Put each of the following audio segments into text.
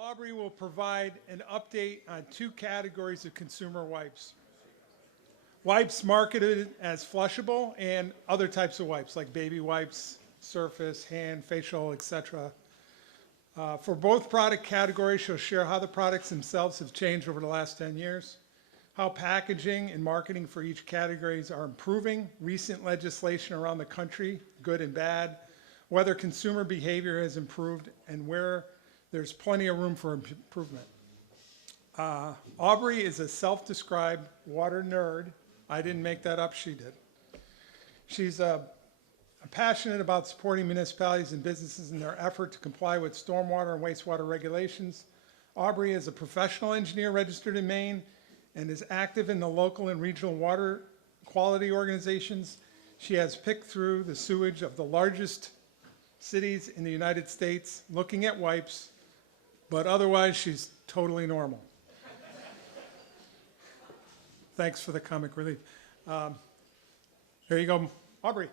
Aubrey will provide an update on two categories of consumer wipes. Wipes marketed as flushable and other types of wipes like baby wipes, surface, hand, facial, etc. For both product categories, she'll share how the products themselves have changed over the last 10 years, how packaging and marketing for each categories are improving, recent legislation around the country, good and bad, whether consumer behavior has improved, and where there's plenty of room for improvement. Aubrey is a self-described water nerd. I didn't make that up, she did. She's passionate about supporting municipalities and businesses in their effort to comply with stormwater and wastewater regulations. Aubrey is a professional engineer registered in Maine and is active in the local and regional water quality organizations. She has picked through the sewage of the largest cities in the United States looking at wipes, but otherwise she's totally normal. Thanks for the comic relief. Here you go, Aubrey.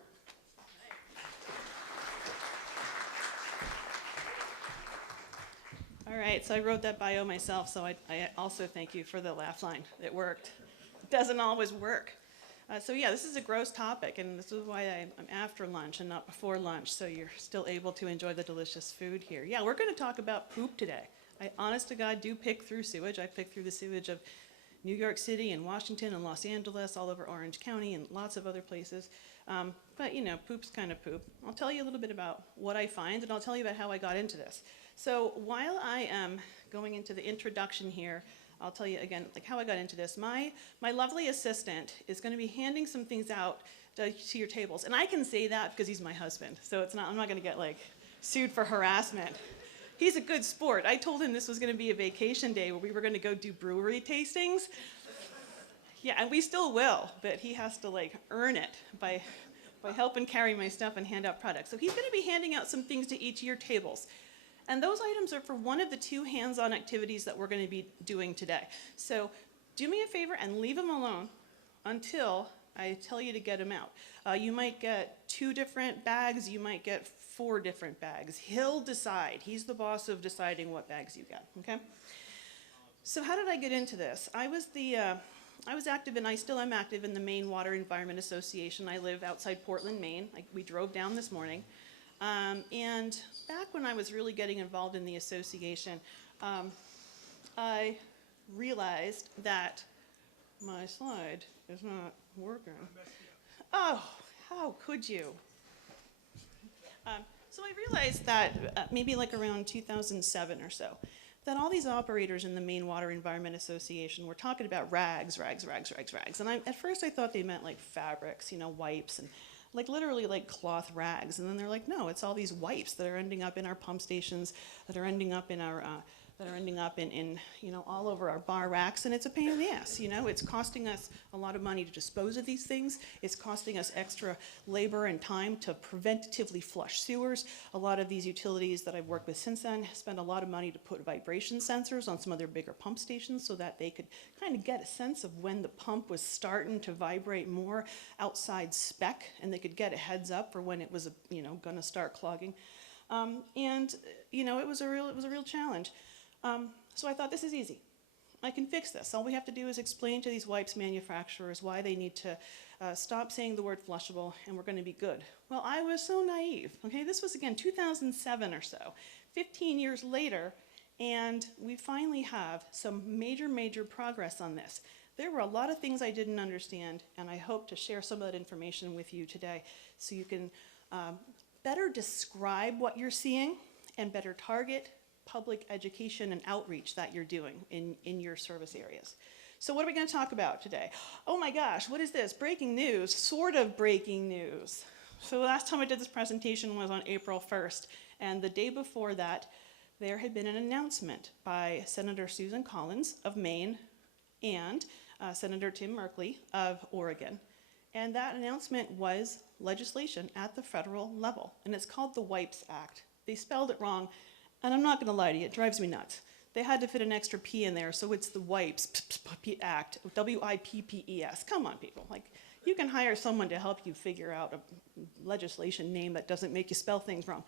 All right, so I wrote that bio myself, so I also thank you for the laugh line. It worked. It doesn't always work. So yeah, this is a gross topic, and this is why I'm after lunch and not before lunch, so you're still able to enjoy the delicious food here. Yeah, we're going to talk about poop today. I, honest to God, do pick through sewage. I pick through the sewage of New York City and Washington and Los Angeles, all over Orange County and lots of other places. But you know, poop's kind of poop. I'll tell you a little bit about what I find, and I'll tell you about how I got into this. So while I am going into the introduction here, I'll tell you again like how I got into this. My lovely assistant is going to be handing some things out to your tables, and I can say that because he's my husband. So it's not, I'm not going to get like sued for harassment. He's a good sport. I told him this was going to be a vacation day where we were going to go do brewery tastings. Yeah, and we still will, but he has to like earn it by helping carry my stuff and hand out products. So he's going to be handing out some things to each of your tables. And those items are for one of the two hands-on activities that we're going to be doing today. So do me a favor and leave them alone until I tell you to get them out. You might get 2 different bags. You might get 4 different bags. He'll decide. He's the boss of deciding what bags you get, okay? So how did I get into this? I was active, and I still am active in the Maine Water Environment Association. I live outside Portland, Maine. We drove down this morning. And back when I was really getting involved in the association, I realized that my slide is not working. Oh, how could you? So I realized that maybe like around 2007 or so, that all these operators in the Maine Water Environment Association were talking about rags. And at first I thought they meant like fabrics, you know, wipes and like literally like cloth rags. And then they're like, no, it's all these wipes that are ending up in our pump stations, that are ending up in our, in you know, all over our bar racks, and it's a pain in the ass, you know. It's costing us a lot of money to dispose of these things. It's costing us extra labor and time to preventatively flush sewers. A lot of these utilities that I've worked with since then spend a lot of money to put vibration sensors on some of their bigger pump stations so that they could kind of get a sense of when the pump was starting to vibrate more outside spec, and they could get a heads up for when it was, you know, going to start clogging. And you know, it was a real challenge. So I thought, this is easy. I can fix this. All we have to do is explain to these wipes manufacturers why they need to stop saying the word flushable, and we're going to be good. Well, I was so naive. Okay, this was again 2007 or so, 15 years later, and we finally have some major progress on this. There were a lot of things I didn't understand, and I hope to share some of that information with you today so you can better describe what you're seeing and better target public education and outreach that you're doing in your service areas. So what are we going to talk about today? Oh my gosh, what is this? Breaking news, sort of breaking news. So the last time I did this presentation was on April 1st, and the day before that, there had been an announcement by Senator Susan Collins of Maine and Senator Tim Merkley of Oregon. And that announcement was legislation at the federal level, and it's called the WIPES Act. They spelled it wrong, and I'm not going to lie to you, it drives me nuts. They had to fit an extra P in there, so it's the WIPES Act, WIPPES. Come on, people. Like, You can hire someone to help you figure out a legislation name that doesn't make you spell things wrong.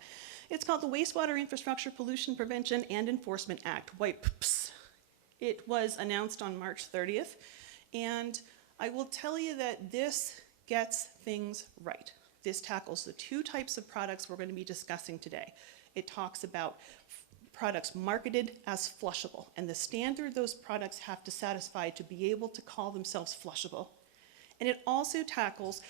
It's called the Wastewater Infrastructure Pollution Prevention and Enforcement Act, WIPPS. It was announced on March 30th, and I will tell you that this gets things right. This tackles the two types of products we're going to be discussing today. It talks about products marketed as flushable, and the standard those products have to satisfy to be able to call themselves flushable. And it also tackles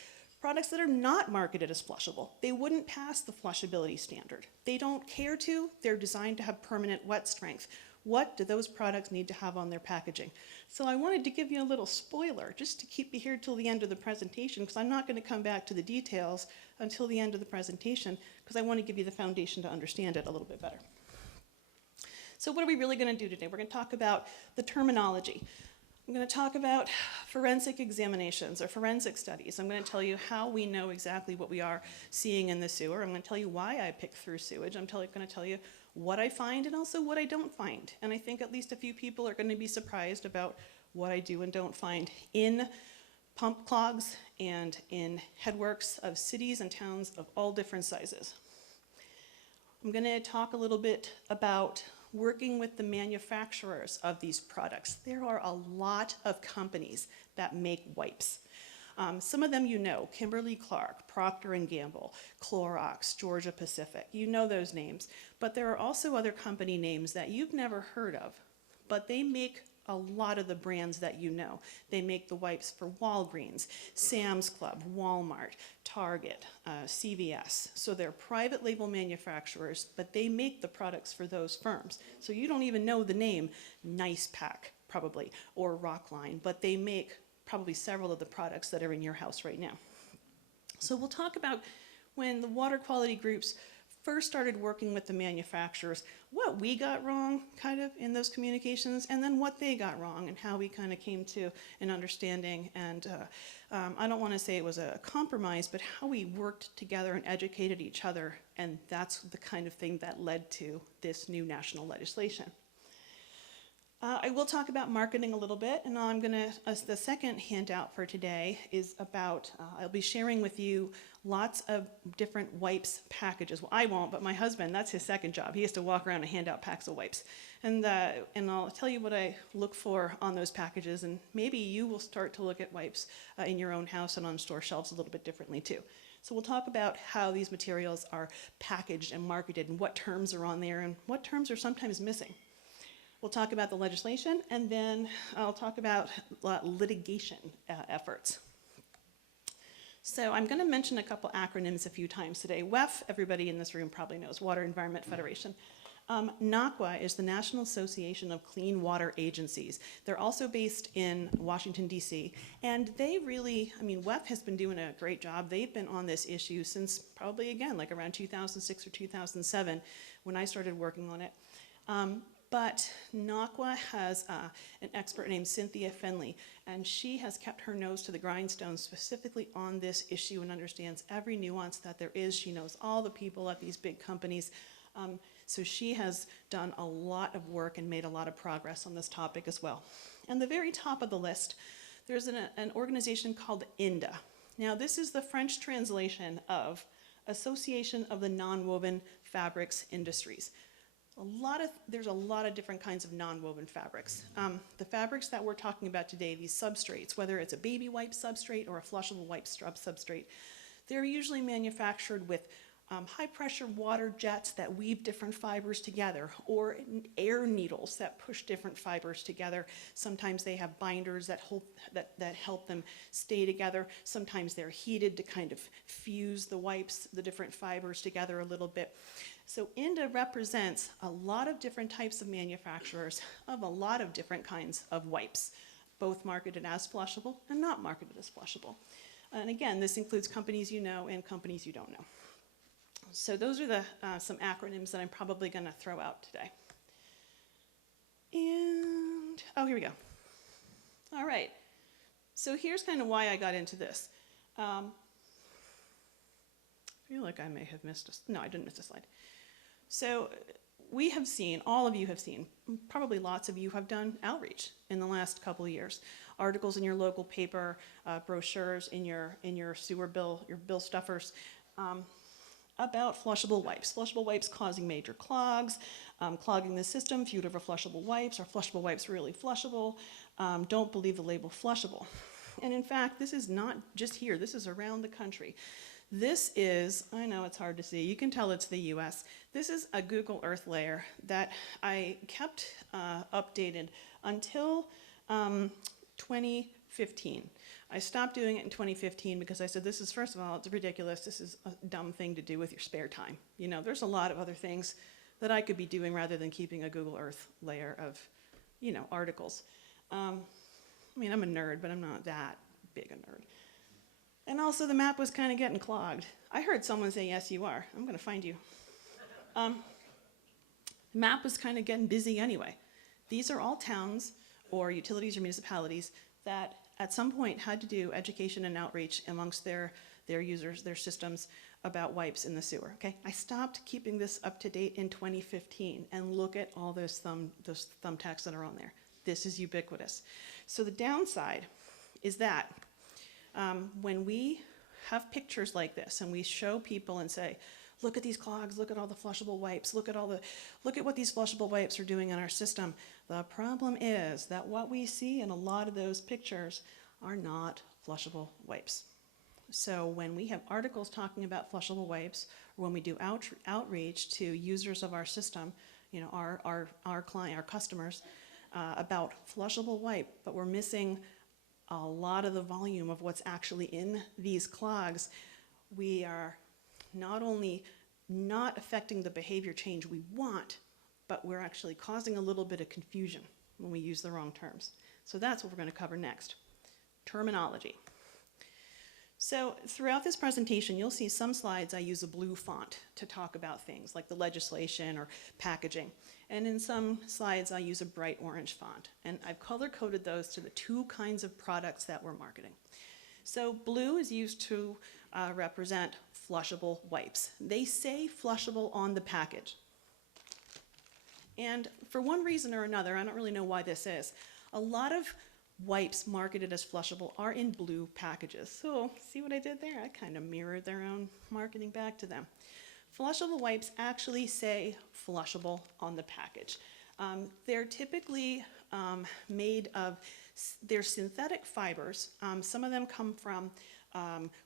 products that are not marketed as flushable. They wouldn't pass the flushability standard. They don't care to. They're designed to have permanent wet strength. What do those products need to have on their packaging? So I wanted to give you a little spoiler just to keep you here till the end of the presentation, because I'm not going to come back to the details until the end of the presentation, because I want to give you the foundation to understand it a little bit better. So what are we really going to do today? We're going to talk about the terminology. I'm going to talk about forensic examinations or forensic studies. I'm going to tell you how we know exactly what we are seeing in the sewer. I'm going to tell you why I pick through sewage. I'm going to tell you what I find and also what I don't find. And I think at least a few people are going to be surprised about what I do and don't find in pump clogs and in headworks of cities and towns of all different sizes. I'm going to talk a little bit about working with the manufacturers of these products. There are a lot of companies that make wipes. Some of them you know, Kimberly-Clark, Procter & Gamble, Clorox, Georgia Pacific. You know those names. But there are also other company names that you've never heard of, but they make a lot of the brands that you know. They make the wipes for Walgreens, Sam's Club, Walmart, Target, CVS. So they're private label manufacturers, but they make the products for those firms. So you don't even know the name Nice Pack, probably, or Rockline, but they make probably several of the products that are in your house right now. So we'll talk about when the water quality groups first started working with the manufacturers, what we got wrong kind of in those communications, and then what they got wrong and how we kind of came to an understanding. And I don't want to say it was a compromise, but how we worked together and educated each other, and that's the kind of thing that led to this new national legislation. I will talk about marketing a little bit, and I'm going to, the second handout for today is about, I'll be sharing with you lots of different wipes packages. Well, I won't, but my husband, that's his second job. He has to walk around and hand out packs of wipes. And I'll tell you what I look for on those packages, and maybe you will start to look at wipes in your own house and on store shelves a little bit differently too. So we'll talk about how these materials are packaged and marketed and what terms are on there and what terms are sometimes missing. We'll talk about the legislation, and then I'll talk about litigation efforts. So I'm going to mention a couple acronyms a few times today. WEF, everybody in this room probably knows, Water Environment Federation. NACWA is the National Association of Clean Water Agencies. They're also based in Washington, D.C., and they really, I mean, WEF has been doing a great job. They've been on this issue since probably, again, like around 2006 or 2007 when I started working on it. But NACWA has an expert named Cynthia Fenley, and she has kept her nose to the grindstone specifically on this issue and understands every nuance that there is. She knows all the people at these big companies. So she has done a lot of work and made a lot of progress on this topic as well. And the very top of the list, there's an organization called INDA. Now, this is the French translation of Association of the Nonwoven Fabrics Industries. There's a lot of different kinds of non-woven fabrics. The fabrics that we're talking about today, these substrates, whether it's a baby wipe substrate or a flushable wipe substrate, they're usually manufactured with high-pressure water jets that weave different fibers together, or air needles that push different fibers together. Sometimes they have binders that help them stay together. Sometimes they're heated to kind of fuse the wipes, the different fibers together a little bit. So INDA represents a lot of different types of manufacturers of a lot of different kinds of wipes, both marketed as flushable and not marketed as flushable. And again, this includes companies you know and companies you don't know. So those are some acronyms that I'm probably going to throw out today. And, oh, here we go. All right. So here's kind of why I got into this. I feel like I may have missed no, I didn't miss a slide. So we have seen, all of you have seen, probably lots of you have done outreach in the last couple of years articles in your local paper, brochures in your sewer bill, your bill stuffers, about flushable wipes. Flushable wipes causing major clogs, clogging the system, feud over flushable wipes. Are flushable wipes really flushable? Don't believe the label flushable. And in fact, this is not just here, this is around the country. This is, I know it's hard to see, you can tell it's the US. This is a Google Earth layer that I kept updated until 2015. I stopped doing it in 2015 because I said, this is, first of all, it's ridiculous. This is a dumb thing to do with your spare time. You know, there's a lot of other things that I could be doing rather than keeping a Google Earth layer of, you know, articles. I mean, I'm a nerd, but I'm not that big a nerd. And also the map was kind of getting clogged. I heard someone say, yes, you are. I'm gonna find you. The map was kind of getting busy anyway. These are all towns or utilities or municipalities that at some point had to do education and outreach amongst their users, their systems about wipes in the sewer, okay? I stopped keeping this up to date in 2015, and look at all those thumbtacks that are on there. This is ubiquitous. So the downside is that when we have pictures like this and we show people and say, look at these clogs, look at all the flushable wipes, look at what these flushable wipes are doing in our system. The problem is that what we see in a lot of those pictures are not flushable wipes. So when we have articles talking about flushable wipes, or when we do outreach to users of our system, you know, our client, our customers, about flushable wipe, but we're missing a lot of the volume of what's actually in these clogs, we are not only not affecting the behavior change we want, but we're actually causing a little bit of confusion when we use the wrong terms. So that's what we're going to cover next. Terminology. So throughout this presentation, you'll see some slides I use a blue font to talk about things like the legislation or packaging. And in some slides, I use a bright orange font. And I've color-coded those to the two kinds of products that we're marketing. So blue is used to represent flushable wipes. They say flushable on the package. And for one reason or another, I don't really know why this is, a lot of wipes marketed as flushable are in blue packages. So see what I did there? I kind of mirrored their own marketing back to them. Flushable wipes actually say flushable on the package. They're typically made of, they're synthetic fibers. Some of them come from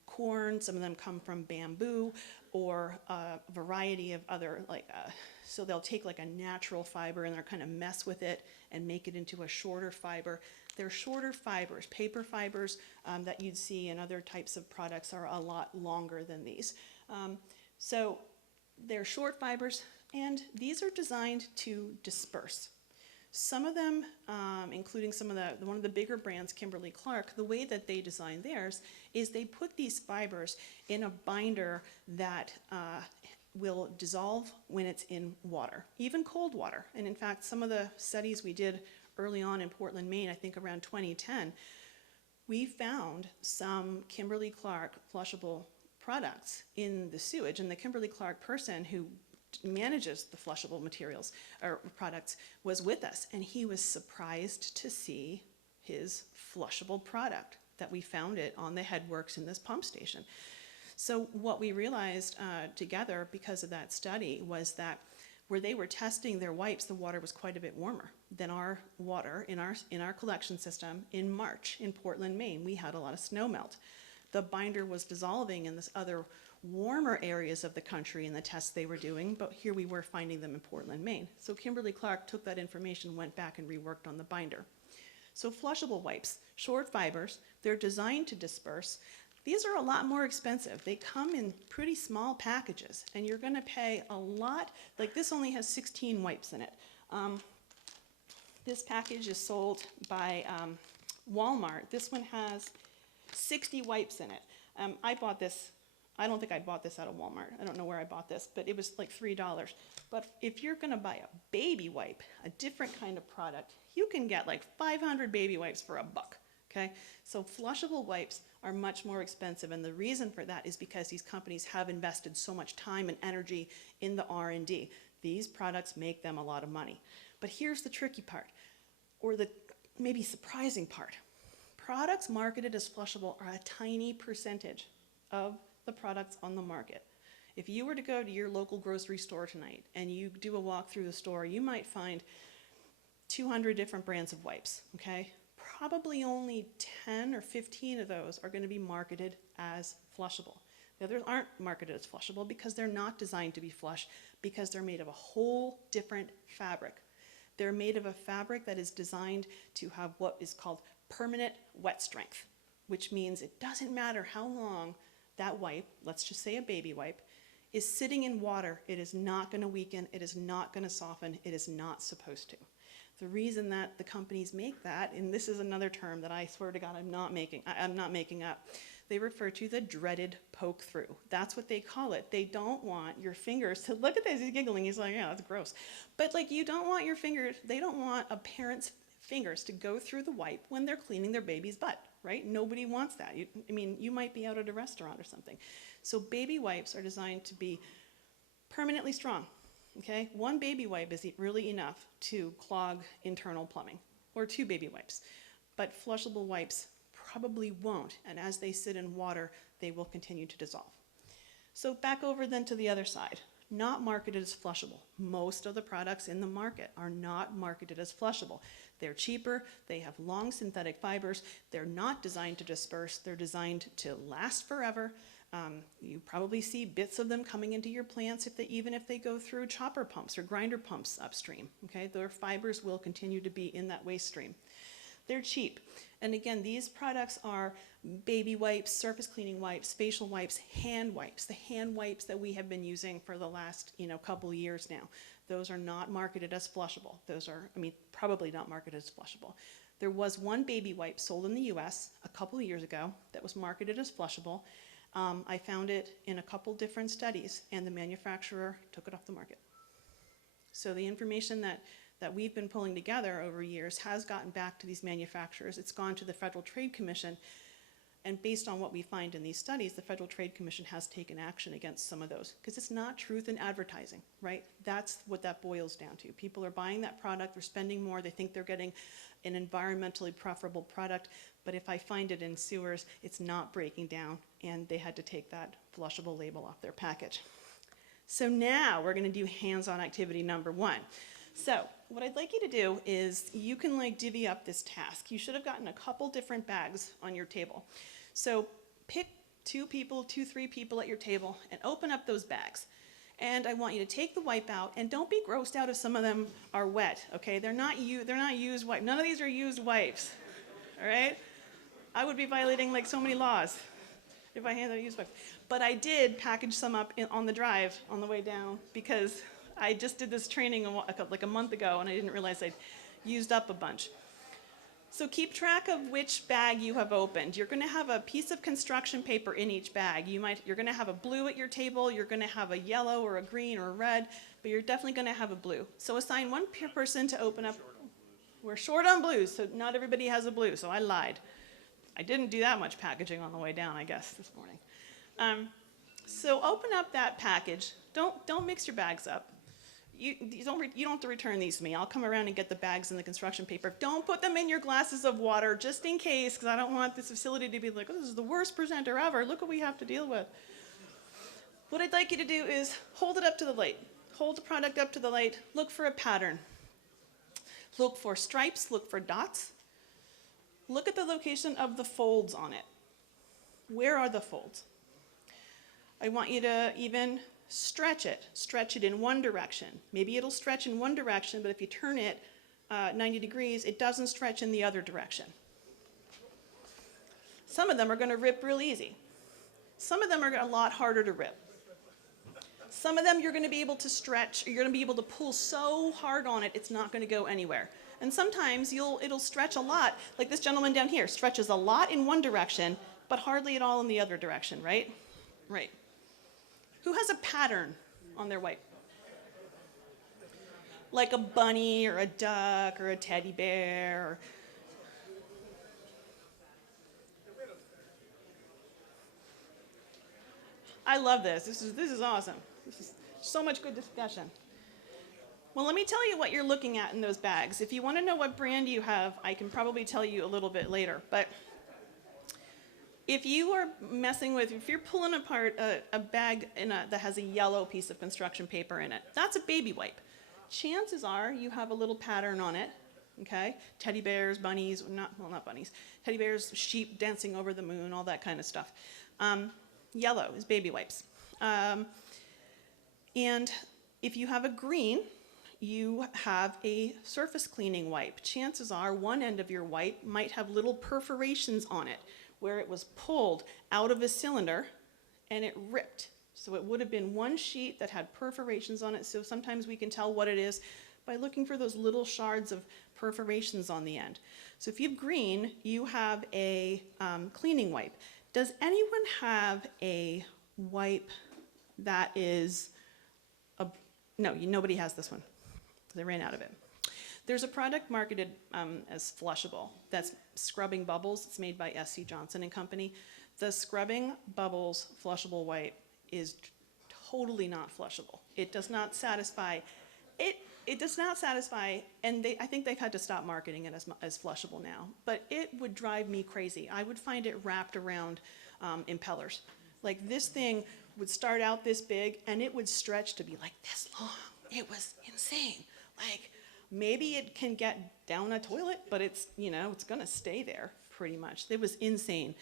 corn, some of them come from bamboo, or a variety of other, so they'll take like a natural fiber and they'll kind of mess with it and make it into a shorter fiber. They're shorter fibers. Paper fibers that you'd see in other types of products are a lot longer than these. So they're short fibers, and these are designed to disperse. Some of them, including some of one of the bigger brands, Kimberly-Clark, the way that they design theirs is they put these fibers in a binder that will dissolve when it's in water, even cold water. And in fact, some of the studies we did early on in Portland, Maine, I think around 2010, we found some Kimberly-Clark flushable products in the sewage, and the Kimberly-Clark person who manages the flushable materials or products was with us, and he was surprised to see his flushable product, that we found it on the headworks in this pump station. So what we realized together because of that study was that where they were testing their wipes, the water was quite a bit warmer than our water in our collection system in March in Portland, Maine. We had a lot of snow melt. The binder was dissolving in this other warmer areas of the country in the tests they were doing, but here we were finding them in Portland, Maine. So Kimberly-Clark took that information, went back and reworked on the binder. So flushable wipes, short fibers, they're designed to disperse. These are a lot more expensive. They come in pretty small packages, and you're gonna pay a lot. Like this only has 16 wipes in it. This package is sold by Walmart. This one has 60 wipes in it. I bought this, I don't think I bought this out of Walmart. I don't know where I bought this, but it was like $3. But if you're gonna buy a baby wipe, a different kind of product, you can get like 500 baby wipes for $1, okay? So flushable wipes are much more expensive, and the reason for that is because these companies have invested so much time and energy in the R&D. These products make them a lot of money. But here's the tricky part, or the maybe surprising part. products marketed as flushable are a tiny percentage of the products on the market. If you were to go to your local grocery store tonight and you do a walk through the store, you might find 200 different brands of wipes, okay? Probably only 10 or 15 of those are going to be marketed as flushable. The others aren't marketed as flushable because they're not designed to be flush, because they're made of a whole different fabric. They're made of a fabric that is designed to have what is called permanent wet strength, which means it doesn't matter how long that wipe, let's just say a baby wipe, is sitting in water. It is not going to weaken, it is not going to soften, it is not supposed to. The reason that the companies make that, and this is another term that I swear to God I'm not making up, they refer to the dreaded poke through. That's what they call it. They don't want your fingers to, look at this, he's giggling, he's like, yeah, that's gross. But like, you don't want your fingers, they don't want a parent's fingers to go through the wipe when they're cleaning their baby's butt, right? Nobody wants that. You might be out at a restaurant or something. So baby wipes are designed to be permanently strong, okay? One baby wipe is really enough to clog internal plumbing, or 2 baby wipes. But flushable wipes probably won't, and as they sit in water, they will continue to dissolve. So back over then to the other side. Not marketed as flushable. Most of the products in the market are not marketed as flushable. They're cheaper, they have long synthetic fibers, they're not designed to disperse, they're designed to last forever. You probably see bits of them coming into your plants even if they go through chopper pumps or grinder pumps upstream. Okay, their fibers will continue to be in that waste stream. They're cheap. And again, these products are baby wipes, surface cleaning wipes, facial wipes, hand wipes, the hand wipes that we have been using for the last couple years now. Those are not marketed as flushable. Those are, probably not marketed as flushable. There was one baby wipe sold in the US a couple of years ago that was marketed as flushable. I found it in a couple different studies, and the manufacturer took it off the market. So the information that we've been pulling together over years has gotten back to these manufacturers. It's gone to the Federal Trade Commission, and based on what we find in these studies, the Federal Trade Commission has taken action against some of those, because it's not truth in advertising, right? That's what that boils down to. People are buying that product, they're spending more, they think they're getting an environmentally preferable product, but if I find it in sewers, it's not breaking down, and they had to take that flushable label off their package. So now we're going to do hands-on activity number 1. So what I'd like you to do is you can divvy up this task. You should have gotten a couple different bags on your table. So pick 2, 3 people at your table and open up those bags. And I want you to take the wipe out, and don't be grossed out if some of them are wet, okay? They're not used wipes. None of these are used wipes, all right? I would be violating so many laws if I handed out used wipes. But I did package some up on the drive on the way down, because I just did this training a month ago, and I didn't realize I'd used up a bunch. So keep track of which bag you have opened. You're going to have a piece of construction paper in each bag. You're going to have a blue at your table, you're going to have a yellow or a green or a red, but you're definitely going to have a blue. So assign one person to open up. We're short on blues, so not everybody has a blue, so I lied. I didn't do that much packaging on the way down, I guess, this morning. So open up that package. Don't mix your bags up. You don't have to return these to me. I'll come around and get the bags and the construction paper. Don't put them in your glasses of water, just in case, because I don't want this facility to be like, oh, this is the worst presenter ever. Look what we have to deal with. What I'd like you to do is hold it up to the light. Hold the product up to the light. Look for a pattern. Look for stripes. Look for dots. Look at the location of the folds on it. Where are the folds? I want you to even stretch it in one direction. Maybe it'll stretch in one direction, but if you turn it 90 degrees, it doesn't stretch in the other direction. Some of them are going to rip real easy. Some of them are a lot harder to rip. Some of them you're going to be able to stretch, or you're going to be able to pull so hard on it, it's not going to go anywhere. And sometimes it'll stretch a lot, like this gentleman down here stretches a lot in one direction, but hardly at all in the other direction, right? Right. Who has a pattern on their wipe? Like a bunny or a duck or a teddy bear. I love this. This is awesome. This is so much good discussion. Well, let me tell you what you're looking at in those bags. If you want to know what brand you have, I can probably tell you a little bit later. But if you're pulling apart a bag that has a yellow piece of construction paper in it, that's a baby wipe. Chances are you have a little pattern on it, okay? Teddy bears, bunnies, not bunnies, teddy bears, sheep dancing over the moon, all that kind of stuff. Yellow is baby wipes. And if you have a green, you have a surface cleaning wipe. Chances are one end of your wipe might have little perforations on it where it was pulled out of a cylinder and it ripped. So it would have been one sheet that had perforations on it. So sometimes we can tell what it is by looking for those little shards of perforations on the end. So if you have green, you have a cleaning wipe. Does anyone have a wipe that is no, nobody has this one. They ran out of it. There's a product marketed as flushable that's scrubbing bubbles. It's made by SC Johnson and Company. The scrubbing bubbles flushable wipe is totally not flushable. It does not satisfy. It does not satisfy, and I think they've had to stop marketing it as flushable now. But it would drive me crazy. I would find it wrapped around impellers. Like this thing would start out this big, and it would stretch to be like this long. It was insane. Like, maybe it can get down a toilet, but it's gonna stay there pretty much. It was insane.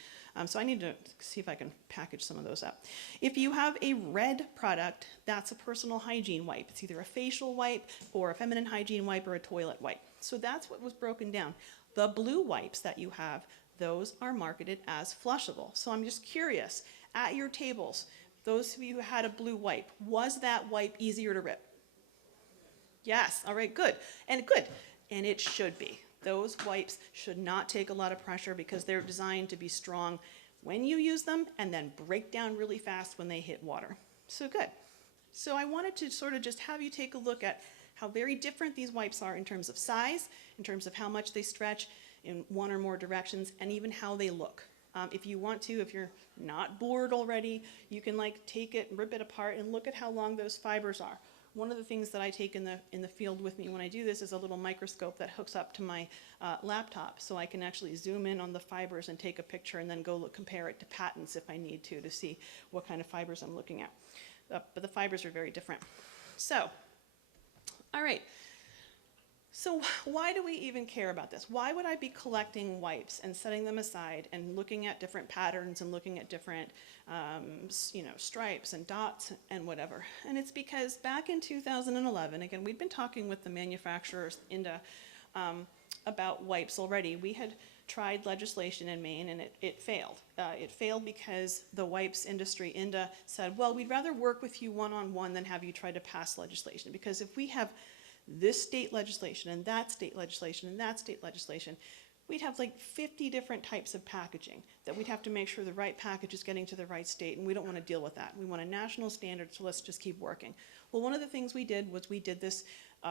So I need to see if I can package some of those up. If you have a red product, that's a personal hygiene wipe. It's either a facial wipe or a feminine hygiene wipe or a toilet wipe. So that's what was broken down. The blue wipes that you have, those are marketed as flushable. So I'm just curious, at your tables, those of you who had a blue wipe, was that wipe easier to rip? Yes, all right, good. And it should be. Those wipes should not take a lot of pressure because they're designed to be strong when you use them and then break down really fast when they hit water. So good. So I wanted to sort of just have you take a look at how very different these wipes are in terms of size, in terms of how much they stretch in one or more directions, and even how they look. If you want to, if you're not bored already, you can take it, rip it apart, and look at how long those fibers are. One of the things that I take in the field with me when I do this is a little microscope that hooks up to my laptop, so I can actually zoom in on the fibers and take a picture and then go compare it to patents if I need to see what kind of fibers I'm looking at. But the fibers are very different. So, all right. So why do we even care about this? Why would I be collecting wipes and setting them aside and looking at different patterns and looking at different stripes and dots and whatever? And it's because back in 2011, again, we'd been talking with the manufacturers about wipes already. We had tried legislation in Maine and it failed. It failed because the wipes industry, INDA, said, well, we'd rather work with you one-on-one than have you try to pass legislation, because if we have this state legislation and that state legislation and that state legislation, we'd have 50 different types of packaging that we'd have to make sure the right package is getting to the right state, and we don't want to deal with that. We want a national standard, so let's just keep working. Well, one of the things we did was we did this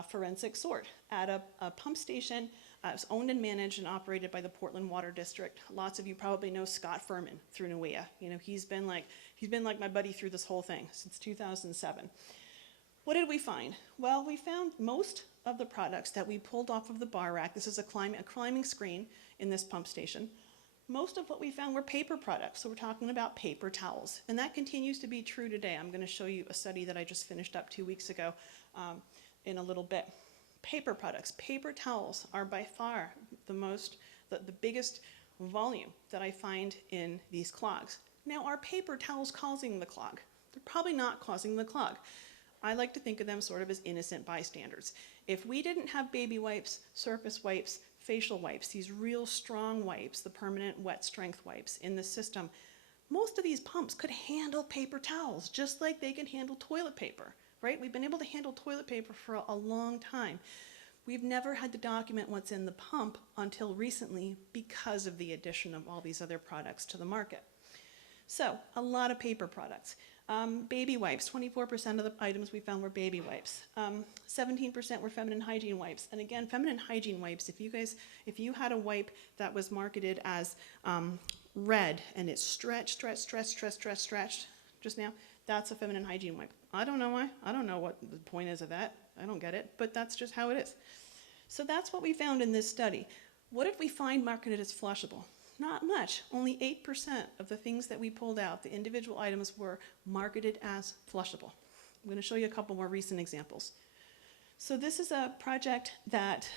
forensic sort at a pump station. It was owned and managed and operated by the Portland Water District. Lots of you probably know Scott Furman through NUEA. He's been like my buddy through this whole thing since 2007. What did we find? Well, we found most of the products that we pulled off of the bar rack. This is a climbing screen in this pump station. Most of what we found were paper products. So we're talking about paper towels. And that continues to be true today. I'm going to show you a study that I just finished up 2 weeks ago in a little bit. Paper products, paper towels are by far the biggest volume that I find in these clogs. Now, are paper towels causing the clog? They're probably not causing the clog. I like to think of them sort of as innocent bystanders. If we didn't have baby wipes, surface wipes, facial wipes, these real strong wipes, the permanent wet strength wipes in the system, most of these pumps could handle paper towels just like they can handle toilet paper, right? We've been able to handle toilet paper for a long time. We've never had to document what's in the pump until recently because of the addition of all these other products to the market. So, a lot of paper products. Baby wipes, 24% of the items we found were baby wipes. 17% were feminine hygiene wipes. And again, feminine hygiene wipes, if you had a wipe that was marketed as red and it stretched just now, that's a feminine hygiene wipe. I don't know why. I don't know what the point is of that. I don't get it, but that's just how it is. So that's what we found in this study. What did we find marketed as flushable? Not much. Only 8% of the things that we pulled out, the individual items, were marketed as flushable. I'm going to show you a couple more recent examples. So this is a project that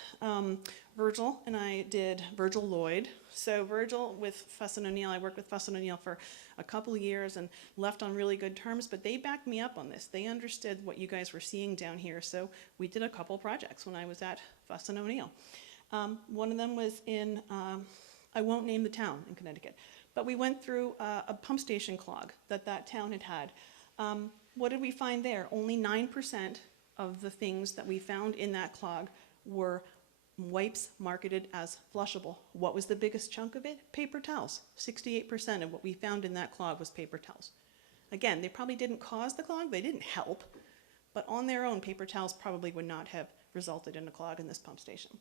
Virgil and I did, Virgil Lloyd. So Virgil with Fuss & O'Neill, I worked with Fuss & O'Neill for a couple of years and left on really good terms, but they backed me up on this. They understood what you guys were seeing down here, so we did a couple projects when I was at Fuss & O'Neill. One of them was in, I won't name the town in Connecticut, but we went through a pump station clog that town had had. What did we find there? Only 9% of the things that we found in that clog were wipes marketed as flushable. What was the biggest chunk of it? Paper towels. 68% of what we found in that clog was paper towels. Again, they probably didn't cause the clog, they didn't help, but on their own, paper towels probably would not have resulted in a clog in this pump station.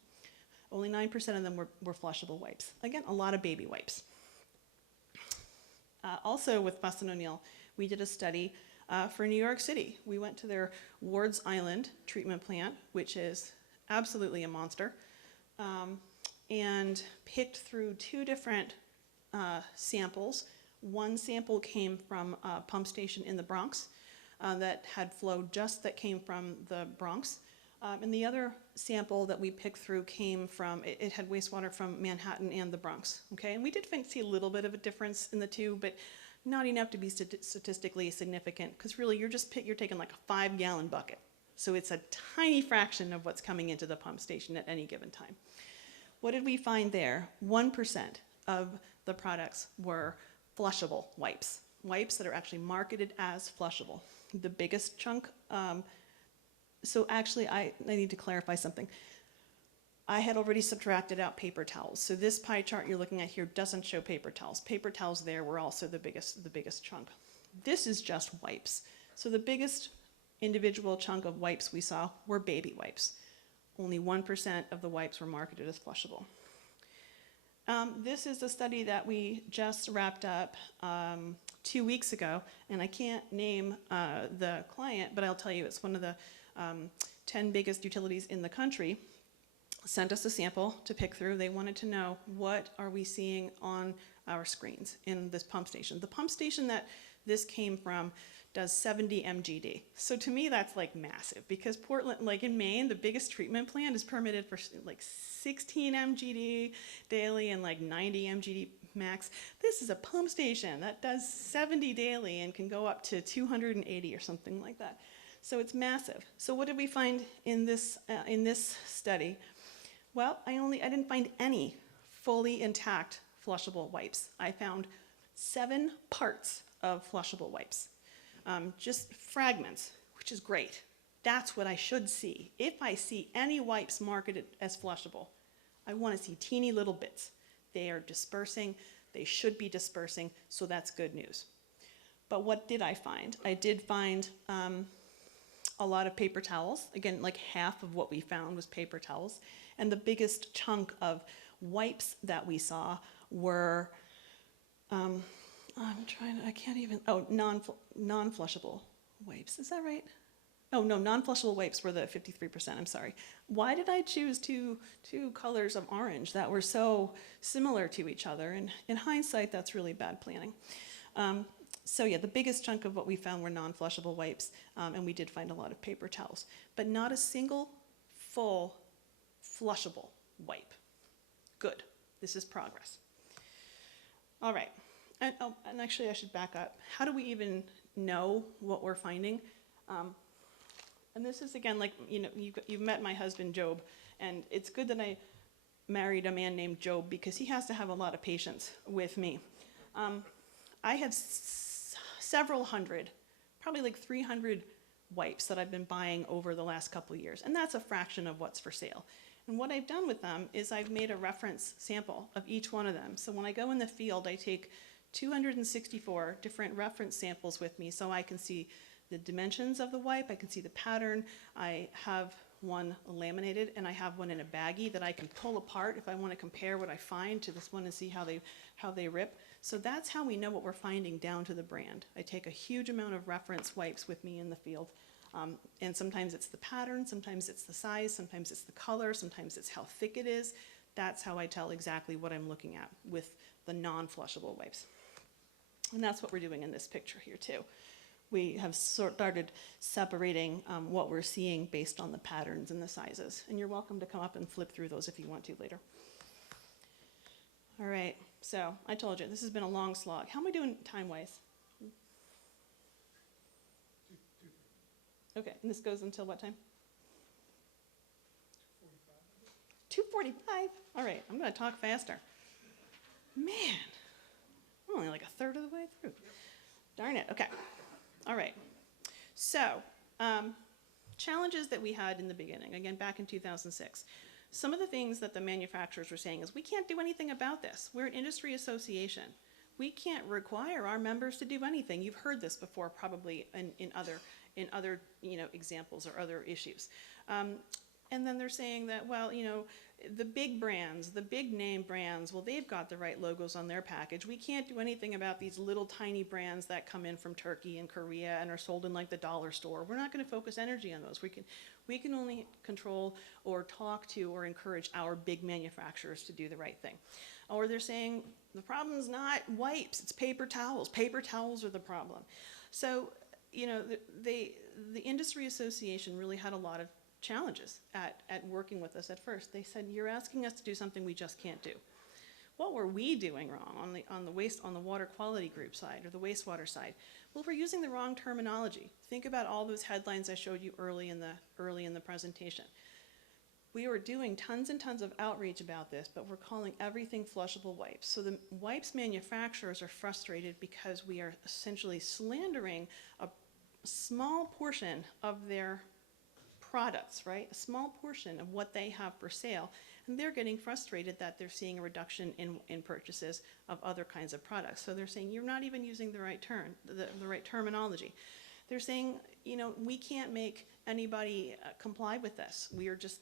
Only 9% of them were flushable wipes. Again, a lot of baby wipes. Also with Fuss & O'Neill, we did a study for New York City. We went to their Wards Island treatment plant, which is absolutely a monster, and picked through 2 different samples. One sample came from a pump station in the Bronx that had flow that came from the Bronx. And the other sample that we picked through came from, it had wastewater from Manhattan and the Bronx, okay? And we did see a little bit of a difference in the two, but not enough to be statistically significant, because really you're taking like a 5-gallon bucket. So it's a tiny fraction of what's coming into the pump station at any given time. What did we find there? 1% of the products were flushable wipes, wipes that are actually marketed as flushable. The biggest chunk, so actually, I need to clarify something. I had already subtracted out paper towels. So this pie chart you're looking at here doesn't show paper towels. Paper towels there were also the biggest chunk. This is just wipes. So the biggest individual chunk of wipes we saw were baby wipes. Only 1% of the wipes were marketed as flushable. This is a study that we just wrapped up 2 weeks ago, and I can't name the client, but I'll tell you it's one of the 10 biggest utilities in the country. Sent us a sample to pick through. They wanted to know, what are we seeing on our screens in this pump station? The pump station that this came from does 70 MGD. So to me, that's like massive, because Portland, like in Maine, the biggest treatment plant is permitted for like 16 MGD daily and like 90 MGD max. This is a pump station that does 70 daily and can go up to 280 or something like that. So it's massive. So what did we find in this study? Well, I didn't find any fully intact flushable wipes. I found 7 parts of flushable wipes, just fragments, which is great. That's what I should see. If I see any wipes marketed as flushable, I want to see teeny little bits. They are dispersing. They should be dispersing, so that's good news. But what did I find? I did find a lot of paper towels. Again, like half of what we found was paper towels. And the biggest chunk of wipes that we saw were, non-flushable wipes. Is that right? Oh, no, non-flushable wipes were the 53%, I'm sorry. Why did I choose two colors of orange that were so similar to each other? And in hindsight, that's really bad planning. So yeah, the biggest chunk of what we found were non-flushable wipes, and we did find a lot of paper towels, but not a single full flushable wipe. Good, this is progress. All right, and actually I should back up. How do we even know what we're finding? And this is, again, like, you know, you've met my husband, Job, and it's good that I married a man named Job, because he has to have a lot of patience with me. I had several hundred, probably like 300 wipes that I've been buying over the last couple of years, and that's a fraction of what's for sale. And what I've done with them is I've made a reference sample of each one of them. So when I go in the field, I take 264 different reference samples with me, so I can see the dimensions of the wipe, I can see the pattern. I have one laminated, and I have one in a baggie that I can pull apart if I want to compare what I find to this one and see how they rip. So that's how we know what we're finding down to the brand. I take a huge amount of reference wipes with me in the field, and sometimes it's the pattern, sometimes it's the size, sometimes it's the color, sometimes it's how thick it is. That's how I tell exactly what I'm looking at with the non-flushable wipes. And that's what we're doing in this picture here too. We have started separating what we're seeing based on the patterns and the sizes. And you're welcome to come up and flip through those if you want to later. All right, so I told you, this has been a long slog. How am I doing time-wise? Okay, and this goes until what time? 2:45. All right, I'm going to talk faster. Man, I'm only like a third of the way through. Darn it, okay. All right, so challenges that we had in the beginning, again, back in 2006. Some of the things that the manufacturers were saying is, we can't do anything about this. We're an industry association. We can't require our members to do anything. You've heard this before probably in other examples or other issues. And then they're saying that, well, the big brands, the big name brands, well, they've got the right logos on their package. We can't do anything about these little tiny brands that come in from Turkey and Korea and are sold in like the dollar store. We're not going to focus energy on those. We can only control or talk to or encourage our big manufacturers to do the right thing. Or they're saying the problem's not wipes, it's paper towels. Paper towels are the problem. So, the industry association really had a lot of challenges at working with us at first. They said, you're asking us to do something we just can't do. What were we doing wrong on the water quality group side or the wastewater side? Well, we're using the wrong terminology. Think about all those headlines I showed you early in the presentation. We were doing tons and tons of outreach about this, but we're calling everything flushable wipes. So the wipes manufacturers are frustrated because we are essentially slandering a small portion of their products, right? A small portion of what they have for sale. And they're getting frustrated that they're seeing a reduction in purchases of other kinds of products. So they're saying, you're not even using the right the right terminology. They're saying, we can't make anybody comply with this. We are just,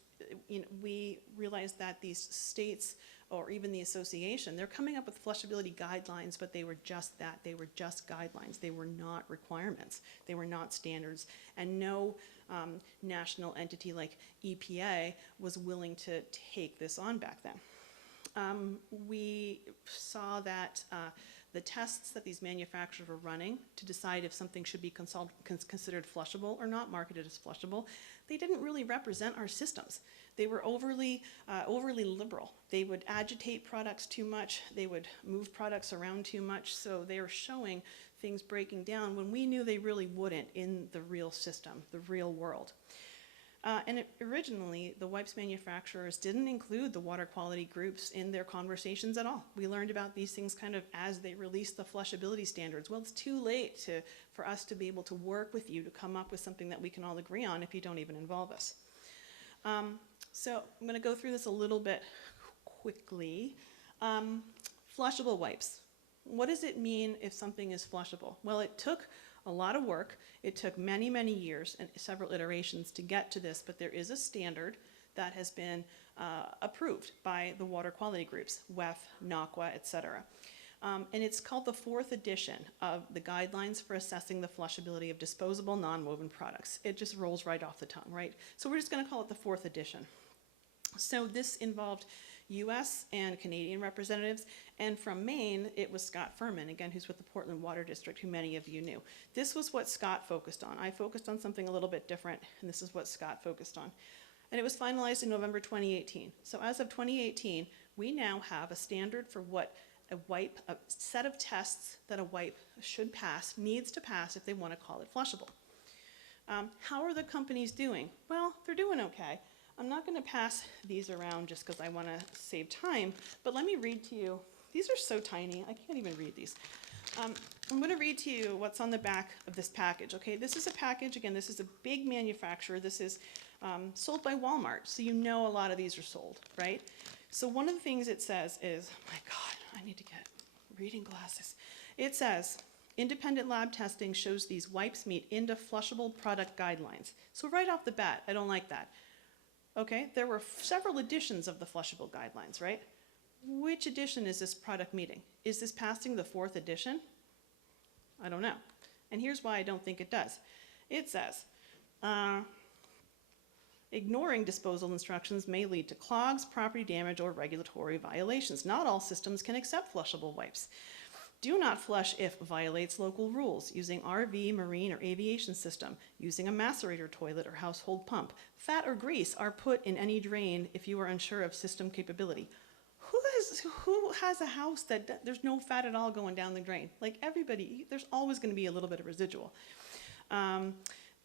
we realize that these states or even the association, they're coming up with flushability guidelines, but they were just that. They were just guidelines. They were not requirements. They were not standards. And no national entity like EPA was willing to take this on back then. We saw that the tests that these manufacturers were running to decide if something should be considered flushable or not, marketed as flushable, they didn't really represent our systems. They were overly liberal. They would agitate products too much. They would move products around too much. So they were showing things breaking down when we knew they really wouldn't in the real system, the real world. Originally, the wipes manufacturers didn't include the water quality groups in their conversations at all. We learned about these things kind of as they released the flushability standards. Well, it's too late for us to be able to work with you to come up with something that we can all agree on if you don't even involve us. So I'm going to go through this a little bit quickly. Flushable wipes. What does it mean if something is flushable? Well, it took a lot of work. It took many, many years and several iterations to get to this, but there is a standard that has been approved by the water quality groups, WEF, NAQUA, et cetera. And it's called the 4th edition of the guidelines for assessing the flushability of disposable non-woven products. It just rolls right off the tongue, right? So we're just going to call it the 4th edition. So this involved US and Canadian representatives, and from Maine, it was Scott Furman, again, who's with the Portland Water District, who many of you knew. This was what Scott focused on. I focused on something a little bit different, and this is what Scott focused on. And it was finalized in November 2018. So as of 2018, we now have a standard for what a set of tests that a wipe should pass, needs to pass if they want to call it flushable. How are the companies doing? Well, they're doing okay. I'm not going to pass these around just because I want to save time, but let me read to you. These are so tiny, I can't even read these. I'm going to read to you what's on the back of this package, okay? This is a package, again, this is a big manufacturer. This is sold by Walmart, so you know a lot of these are sold, right? So one of the things it says is, oh my God, I need to get reading glasses. It says, independent lab testing shows these wipes meet INDA flushable product guidelines. So right off the bat, I don't like that. Okay, there were several editions of the flushable guidelines, right? Which edition is this product meeting? Is this passing the 4th edition? I don't know. And here's why I don't think it does. It says, Ignoring disposal instructions may lead to clogs, property damage, or regulatory violations. Not all systems can accept flushable wipes. Do not flush if violates local rules, using RV, marine, or aviation system, using a macerator toilet or household pump. Fat or grease are put in any drain if you are unsure of system capability. Who has a house that there's no fat at all going down the drain? Like everybody, there's always going to be a little bit of residual.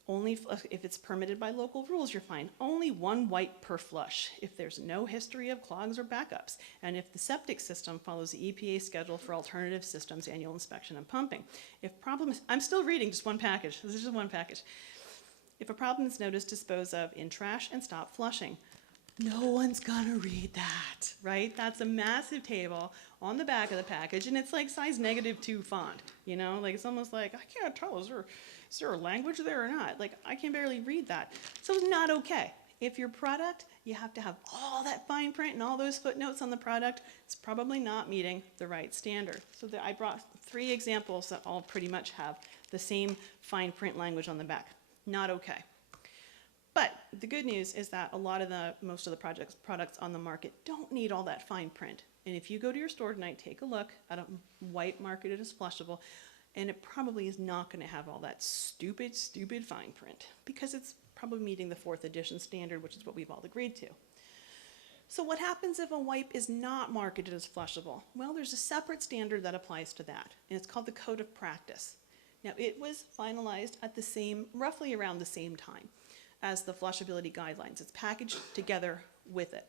Only if it's permitted by local rules, you're fine. Only one wipe per flush if there's no history of clogs or backups, and if the septic system follows the EPA schedule for alternative systems annual inspection and pumping. If problems, I'm still reading just one package. This is just one package. If a problem is noticed, dispose of in trash and stop flushing. No one's gonna read that, right? That's a massive table on the back of the package, and it's like size -2 font, you know? Like, it's almost like, I can't tell, is there a language there or not? Like, I can barely read that. So it's not okay. If your product, you have to have all that fine print and all those footnotes on the product, it's probably not meeting the right standard. So I brought 3 examples that all pretty much have the same fine print language on the back. Not okay. But the good news is that most of the products on the market don't need all that fine print. And if you go to your store tonight, take a look at a wipe marketed as flushable, and it probably is not going to have all that stupid fine print, because it's probably meeting the 4th edition standard, which is what we've all agreed to. So what happens if a wipe is not marketed as flushable? Well, there's a separate standard that applies to that, and it's called the Code of Practice. Now, it was finalized at roughly around the same time as the flushability guidelines. It's packaged together with it.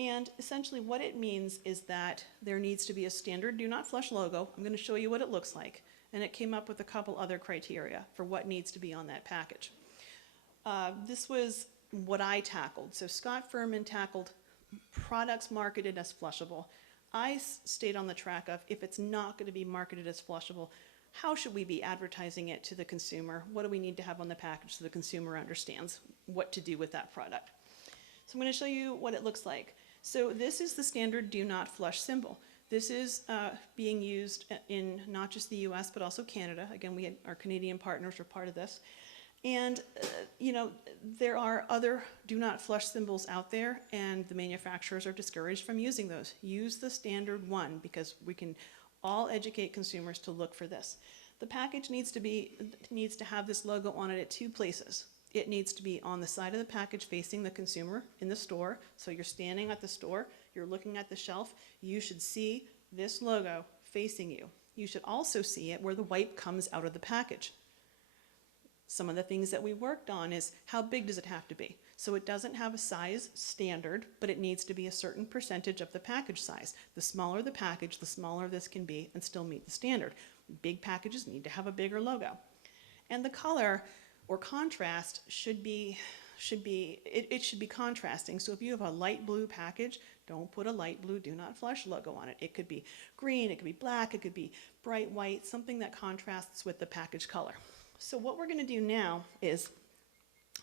And essentially what it means is that there needs to be a standard do not flush logo. I'm going to show you what it looks like. And it came up with a couple other criteria for what needs to be on that package. This was what I tackled. So Scott Furman tackled products marketed as flushable. I stayed on the track of, if it's not going to be marketed as flushable, how should we be advertising it to the consumer? What do we need to have on the package so the consumer understands what to do with that product? So I'm going to show you what it looks like. So this is the standard do not flush symbol. This is being used in not just the US, but also Canada. Again, our Canadian partners are part of this. And, there are other do not flush symbols out there, and the manufacturers are discouraged from using those. Use the standard one, because we can all educate consumers to look for this. The package needs to have this logo on it at 2 places. It needs to be on the side of the package facing the consumer in the store. So you're standing at the store, you're looking at the shelf, you should see this logo facing you. You should also see it where the wipe comes out of the package. Some of the things that we worked on is, how big does it have to be? So it doesn't have a size standard, but it needs to be a certain percentage of the package size. The smaller the package, the smaller this can be and still meet the standard. Big packages need to have a bigger logo. And the color or contrast should be contrasting. So if you have a light blue package, don't put a light blue do not flush logo on it. It could be green, it could be black, it could be bright white, something that contrasts with the package color. So what we're going to do now is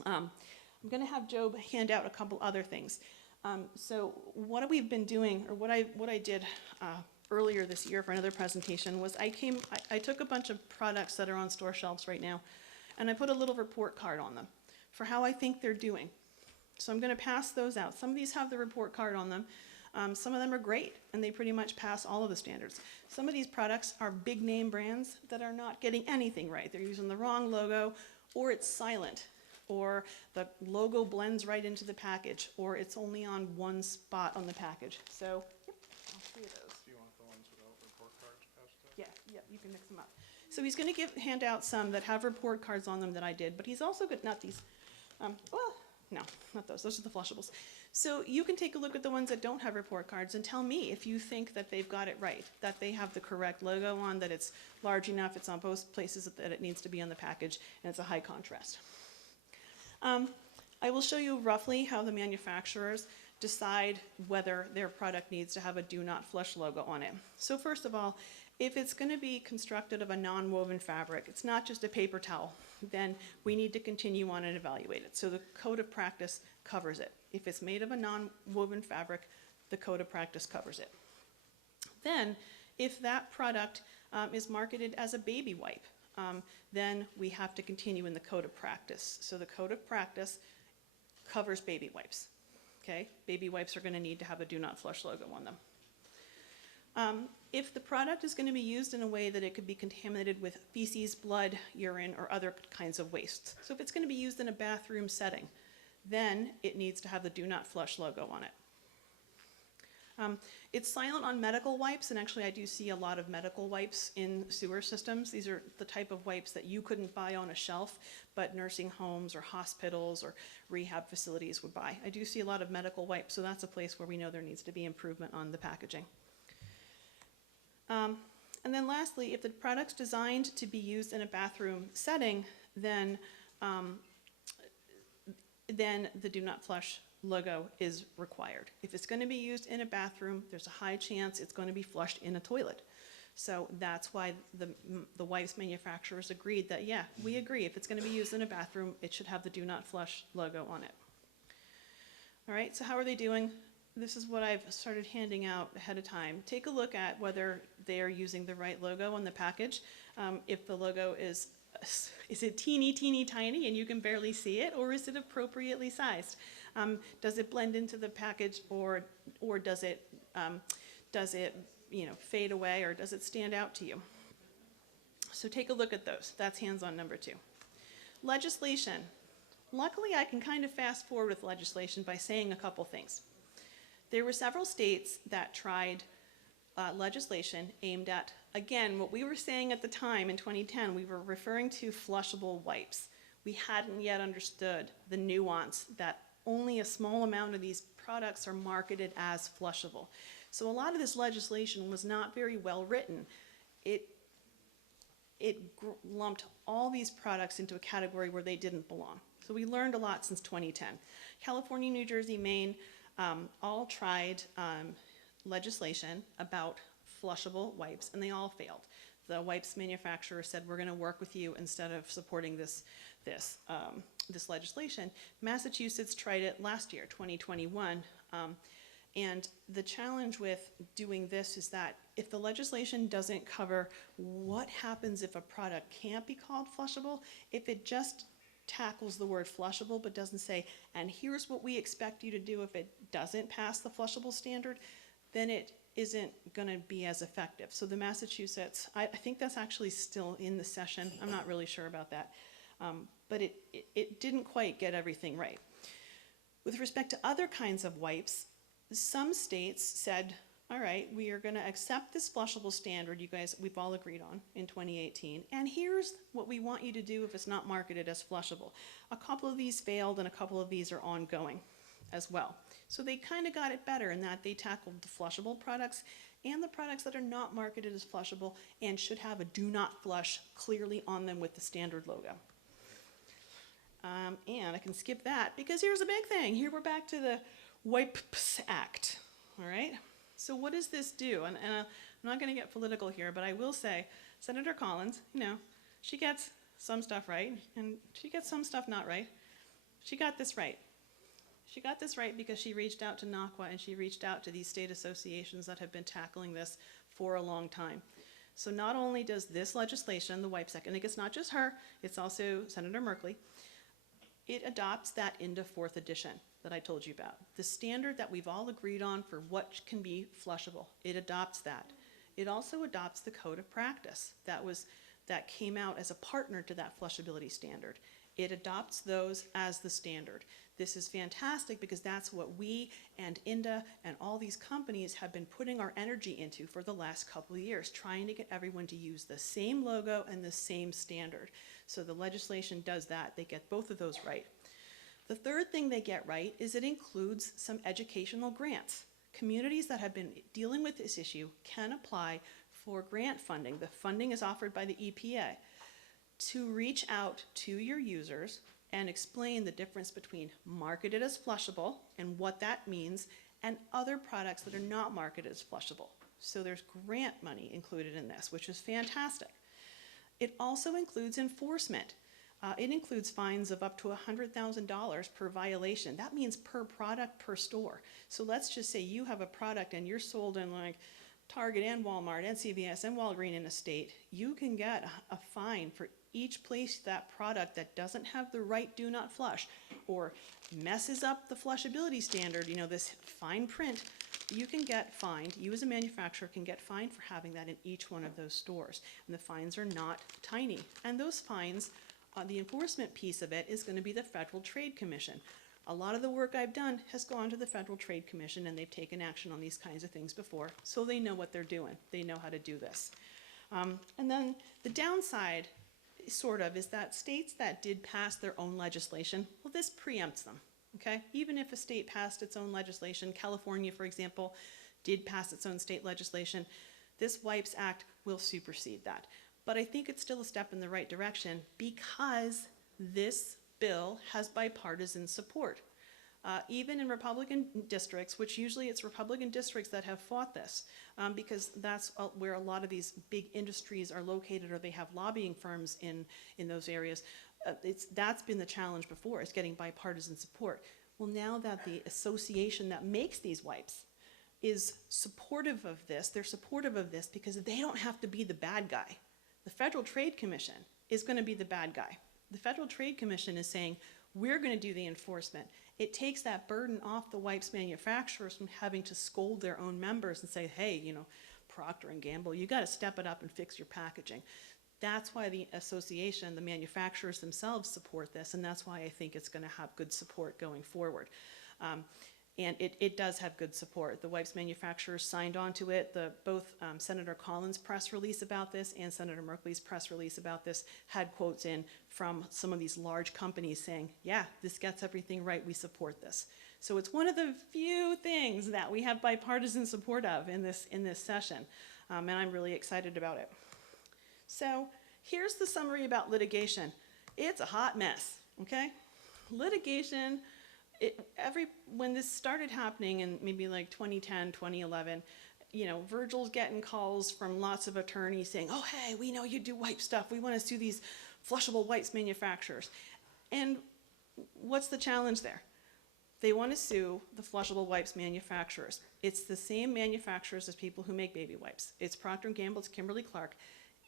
I'm going to have Job hand out a couple other things. So what we've been doing, or what I did earlier this year for another presentation, was I took a bunch of products that are on store shelves right now, and I put a little report card on them for how I think they're doing. So I'm going to pass those out. Some of these have the report card on them. Some of them are great, and they pretty much pass all of the standards. Some of these products are big name brands that are not getting anything right. They're using the wrong logo, or it's silent, or the logo blends right into the package, or it's only on one spot on the package. So, yep, all 3 of those. Do you want the ones without report cards passed out? Yeah, you can mix them up. So he's going to hand out some that have report cards on them that I did, but he's also good, not these. Well, no, not those. Those are the flushables. So you can take a look at the ones that don't have report cards and tell me if you think that they've got it right, that they have the correct logo on, that it's large enough, it's on both places that it needs to be on the package, and it's a high contrast. I will show you roughly how the manufacturers decide whether their product needs to have a do not flush logo on it. So first of all, if it's going to be constructed of a non-woven fabric, it's not just a paper towel, then we need to continue on and evaluate it. So the Code of Practice covers it. If it's made of a non-woven fabric, the Code of Practice covers it. Then, if that product is marketed as a baby wipe, then we have to continue in the Code of Practice. So the Code of Practice covers baby wipes. Okay, baby wipes are going to need to have a do not flush logo on them. If the product is going to be used in a way that it could be contaminated with feces, blood, urine, or other kinds of wastes, so if it's going to be used in a bathroom setting, then it needs to have the do not flush logo on it. It's silent on medical wipes, and actually I do see a lot of medical wipes in sewer systems. These are the type of wipes that you couldn't buy on a shelf, but nursing homes or hospitals or rehab facilities would buy. I do see a lot of medical wipes, so that's a place where we know there needs to be improvement on the packaging. And then lastly, if the product's designed to be used in a bathroom setting, then the do not flush logo is required. If it's going to be used in a bathroom, there's a high chance it's going to be flushed in a toilet. So that's why the wipes manufacturers agreed that, yeah, we agree, if it's going to be used in a bathroom, it should have the do not flush logo on it. All right, so how are they doing? This is what I've started handing out ahead of time. Take a look at whether they are using the right logo on the package. If the logo is it teeny, teeny, tiny and you can barely see it, or is it appropriately sized? Does it blend into the package, or does it fade away, or does it stand out to you? So take a look at those. That's hands-on number 2. Legislation. Luckily, I can kind of fast forward with legislation by saying a couple things. There were several states that tried legislation aimed at, again, what we were saying at the time in 2010, we were referring to flushable wipes. We hadn't yet understood the nuance that only a small amount of these products are marketed as flushable. So a lot of this legislation was not very well written. It lumped all these products into a category where they didn't belong. So we learned a lot since 2010. California, New Jersey, Maine, all tried legislation about flushable wipes, and they all failed. The wipes manufacturer said, we're going to work with you instead of supporting this legislation. Massachusetts tried it last year, 2021, and the challenge with doing this is that if the legislation doesn't cover what happens if a product can't be called flushable, if it just tackles the word flushable but doesn't say, and here's what we expect you to do if it doesn't pass the flushable standard, then it isn't going to be as effective. So the Massachusetts, I think that's actually still in the session. I'm not really sure about that. But it didn't quite get everything right. With respect to other kinds of wipes, some states said, all right, we are going to accept this flushable standard you guys, we've all agreed on in 2018, and here's what we want you to do if it's not marketed as flushable. A couple of these failed, and a couple of these are ongoing as well. So they kind of got it better in that they tackled the flushable products and the products that are not marketed as flushable and should have a do not flush clearly on them with the standard logo. And I can skip that because here's a big thing. Here we're back to the WPCA Act, all right? So what does this do? And I'm not going to get political here, but I will say Senator Collins, she gets some stuff right, and she gets some stuff not right. She got this right. She got this right because she reached out to NACWA and she reached out to these state associations that have been tackling this for a long time. So not only does this legislation, the WPCA, and it's not just her, it's also Senator Merkley, it adopts that into 4th edition that I told you about. The standard that we've all agreed on for what can be flushable, it adopts that. It also adopts the code of practice that came out as a partner to that flushability standard. It adopts those as the standard. This is fantastic because that's what we and INDA and all these companies have been putting our energy into for the last couple of years, trying to get everyone to use the same logo and the same standard. So the legislation does that. They get both of those right. The third thing they get right is it includes some educational grants. Communities that have been dealing with this issue can apply for grant funding. The funding is offered by the EPA to reach out to your users and explain the difference between marketed as flushable and what that means and other products that are not marketed as flushable. So there's grant money included in this, which is fantastic. It also includes enforcement. It includes fines of up to $100,000 per violation. That means per product, per store. So let's just say you have a product and you're sold in like Target and Walmart and CVS and Walgreens in a state. You can get a fine for each place that product that doesn't have the right do not flush or messes up the flushability standard, you know, this fine print, you can get fined, you as a manufacturer can get fined for having that in each one of those stores. And the fines are not tiny. And those fines, the enforcement piece of it is going to be the Federal Trade Commission. A lot of the work I've done has gone to the Federal Trade Commission, and they've taken action on these kinds of things before, so they know what they're doing. They know how to do this. And then the downside, sort of, is that states that did pass their own legislation, well, this preempts them, okay? Even if a state passed its own legislation, California, for example, did pass its own state legislation, this WIPES Act will supersede that. But I think it's still a step in the right direction because this bill has bipartisan support. Even in Republican districts, which usually it's Republican districts that have fought this, because that's where a lot of these big industries are located, or they have lobbying firms in those areas. That's been the challenge before, is getting bipartisan support. Well, now that the association that makes these wipes is supportive of this, they're supportive of this because they don't have to be the bad guy. The Federal Trade Commission is going to be the bad guy. The Federal Trade Commission is saying, we're going to do the enforcement. It takes that burden off the wipes manufacturers from having to scold their own members and say, hey, you know, Procter & Gamble, you got to step it up and fix your packaging. That's why the association, the manufacturers themselves support this, and that's why I think it's going to have good support going forward. And it does have good support. The wipes manufacturers signed on to it. Both Senator Collins' press release about this and Senator Merkley's press release about this had quotes in from some of these large companies saying, yeah, this gets everything right, we support this. So it's one of the few things that we have bipartisan support of in this session, and I'm really excited about it. So here's the summary about litigation. It's a hot mess, okay? Litigation, when this started happening in maybe like 2010, 2011, you know, Virgil's getting calls from lots of attorneys saying, oh, hey, we know you do wipe stuff. We want to sue these flushable wipes manufacturers. And what's the challenge there? They want to sue the flushable wipes manufacturers. It's the same manufacturers as people who make baby wipes. It's Procter & Gamble, it's Kimberly-Clark.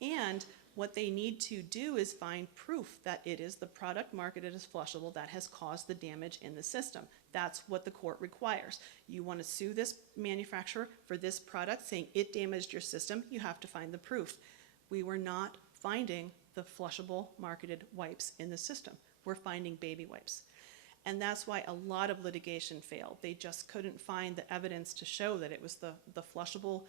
And what they need to do is find proof that it is the product marketed as flushable that has caused the damage in the system. That's what the court requires. You want to sue this manufacturer for this product saying it damaged your system, you have to find the proof. We were not finding the flushable marketed wipes in the system. We're finding baby wipes. And that's why a lot of litigation failed. They just couldn't find the evidence to show that it was the flushable,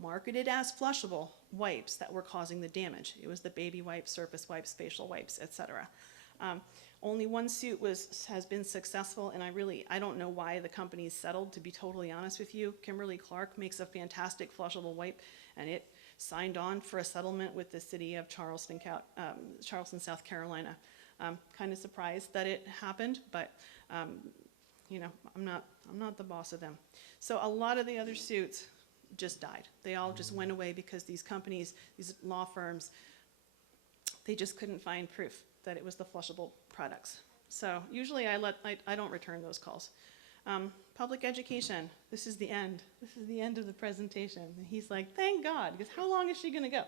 marketed as flushable wipes that were causing the damage. It was the baby wipes, surface wipes, facial wipes, etc. Only one suit has been successful, and I don't know why the company settled, to be totally honest with you. Kimberly-Clark makes a fantastic flushable wipe, and it signed on for a settlement with the city of Charleston, South Carolina. Kind of surprised that it happened, but you know, I'm not the boss of them. So a lot of the other suits just died. They all just went away because these companies, these law firms, they just couldn't find proof that it was the flushable products. So usually I don't return those calls. Public education, this is the end. This is the end of the presentation. And he's like, thank God, because how long is she gonna go?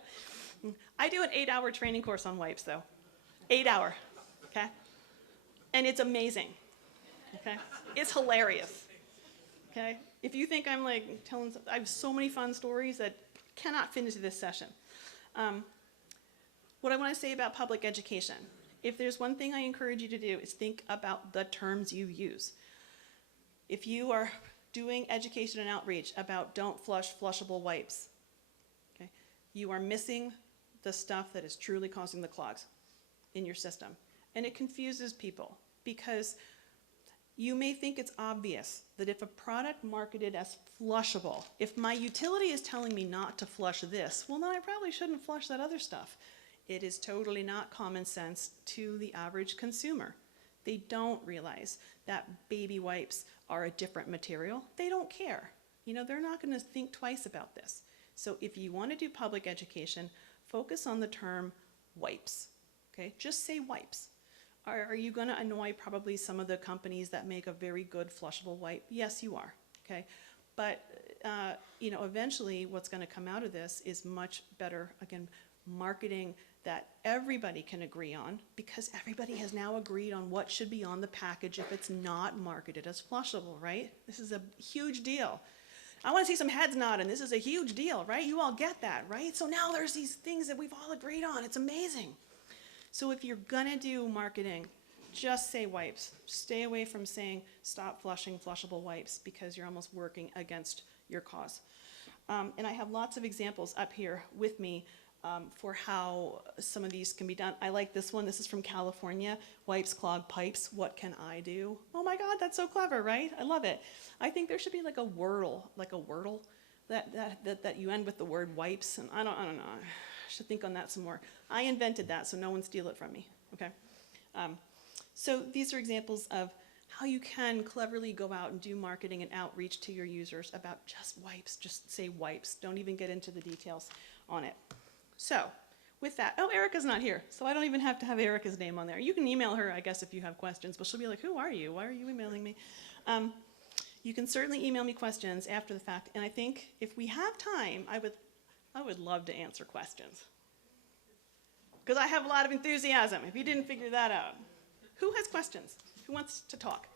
I do an 8-hour training course on wipes though. 8-hour, okay? And it's amazing, okay? It's hilarious, okay? If you think I'm like telling, I have so many fun stories that cannot fit into this session. What I want to say about public education, if there's one thing I encourage you to do is think about the terms you use. If you are doing education and outreach about don't flush flushable wipes, okay, you are missing the stuff that is truly causing the clogs in your system. And it confuses people because you may think it's obvious that if a product marketed as flushable, if my utility is telling me not to flush this, well, then I probably shouldn't flush that other stuff. It is totally not common sense to the average consumer. They don't realize that baby wipes are a different material. They don't care. You know, they're not going to think twice about this. So if you want to do public education, focus on the term wipes. Okay, just say wipes. Are you going to annoy probably some of the companies that make a very good flushable wipe? Yes, you are. Okay, but you know, eventually, what's going to come out of this is much better, again, marketing that everybody can agree on, because everybody has now agreed on what should be on the package if it's not marketed as flushable, right? This is a huge deal. I want to see some heads nodding. This is a huge deal, right? You all get that, right? So now there's these things that we've all agreed on. It's amazing. So if you're gonna do marketing, just say wipes. Stay away from saying stop flushing flushable wipes, because you're almost working against your cause. And I have lots of examples up here with me for how some of these can be done. I like this one. This is from California. Wipes clog pipes. What can I do? Oh my God, that's so clever, right? I love it. I think there should be like a wordle that you end with the word wipes. And I don't know. I should think on that some more. I invented that, so no one steal it from me. Okay. So these are examples of how you can cleverly go out and do marketing and outreach to your users about just wipes. Just say wipes. Don't even get into the details on it. So with that, oh, Erica's not here, so I don't even have to have Erica's name on there. You can email her, I guess, if you have questions, but she'll be like, who are you? Why are you emailing me? You can certainly email me questions after the fact, and I think if we have time, I would love to answer questions, because I have a lot of enthusiasm, if you didn't figure that out. Who has questions? Who wants to talk?